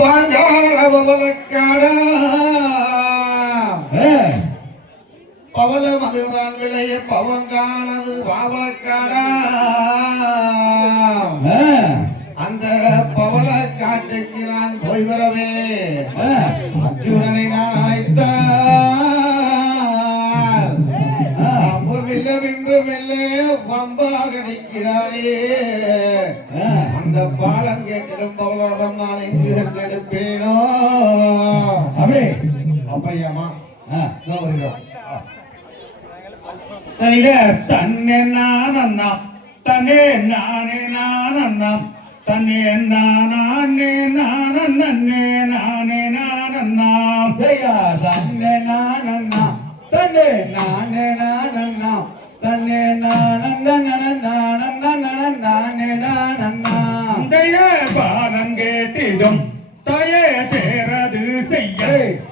பாஞ்சால பவளக்காடா பவள மதுரான் விளைய பவங்கானது பாவளக்காடா அந்த பவள காட்டுக்கு நான் போய் வரவே அர்ஜுனனை நான் அழைத்தால் அம்புமில்ல பிம்புமில்ல வம்பாக நிற்கிறானே அந்த பாலன் கேட்டிடும் பவளம் நான் எங்கு எடுப்பேனோ அப்படியாமா തന്നെ നാനന്നാം തന്നെ നാനേ നാനന്നാം തന്നെ നാനേ നാനന്നെ നാനേ നാനന്നാം തന്നെ നാനന്നാം തന്നെ നാനേ നാനന്നാം തന്നെ നാനേ നാനന്നാം பாலம் கேட்டிடும் தாயே தேரது செய்ய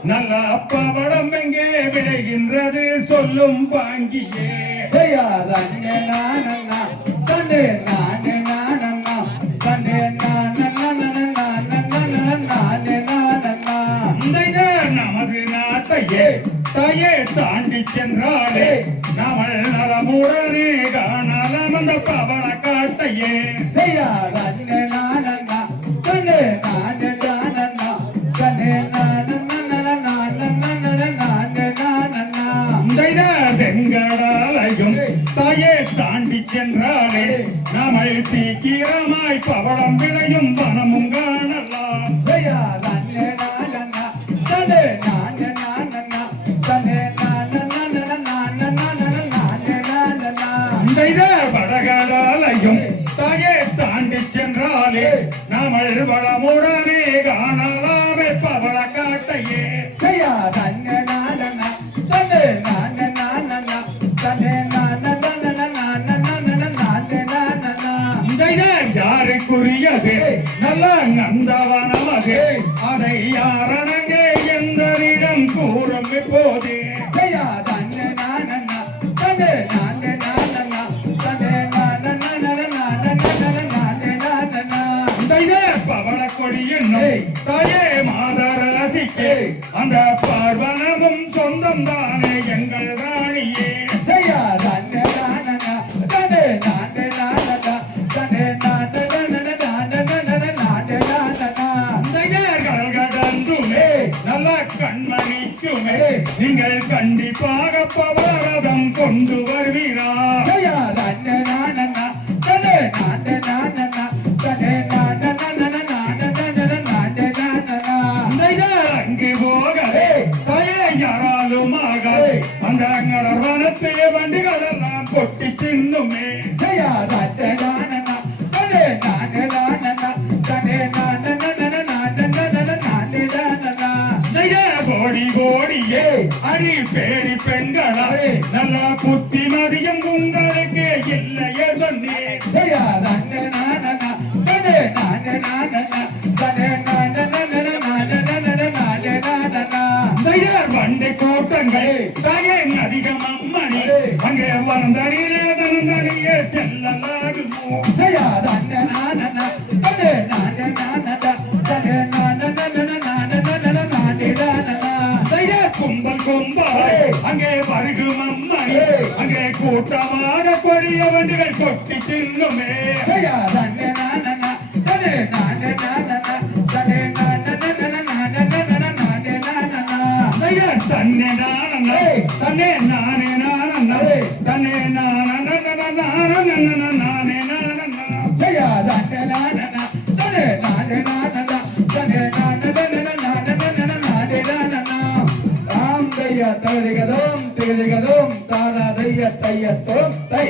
நல்ல பவளம் எங்கே விளைகின்றது சொல்லும் பாங்கியே செய்யாதே நானண்ணா தன்னே நானே நானண்ணா தன்னே நானே நானண்ணா நமது நாட்டையே தாயே தாண்டி சென்றாலே நாமல் நலமுடனே காணலாம் அந்த பவள காட்டையே செய்யாதே நானண்ணா தன்னே நானே செங்கடாலையும் தாயே தாண்டி சென்றாலே நாமல் சீக்கிரமாய் பவளம் விளையும் வனமும் காணலாம் வடகடாலையும் தாயே தாண்டி சென்றாலே நாமல் வளமுடனே காணலாமே பவள காட்டையே யாருக்குரியது நல்ல நந்தவனமது அதை யாரணங்கே எந்தரிடம் கூறும் இப்போது பவள கொடி என்னும் தாயே மாதராசிக்கு அந்த பார்வனமும் சொந்தம் தானே எங்கள் ராணியே நல்ல கண்மணிக்குமே நீங்கள் கண்டிப்பாக பவளரதம் கொண்டு வருவீரா அங்கு போகவே தாயே யாராலுமாக அந்த வனத்தை வண்டிகள் எல்லாம் கொட்டி தின்னுமே கோடி கோடியே அடி பேடி பெண்களே நல்ல புத்திமதியும் உங்களுக்கு இல்லையே சொன்னேன் வண்டி கூட்டங்கள் தாயே அதிகம் அம்மணி அங்கே வந்தனிலே தனந்தனியே செல்லலாகுமோ கும்பல் கும்பல் அங்கே வருகும் அம்மணி அங்கே கூட்டமாக கொடிய வண்டிகள் கொட்டி தின்னுமே தன்னே நானே தன்னே நானே நானே தன்னே நானே தகதிகதோம் தாதா தைய தையத்தோம் தை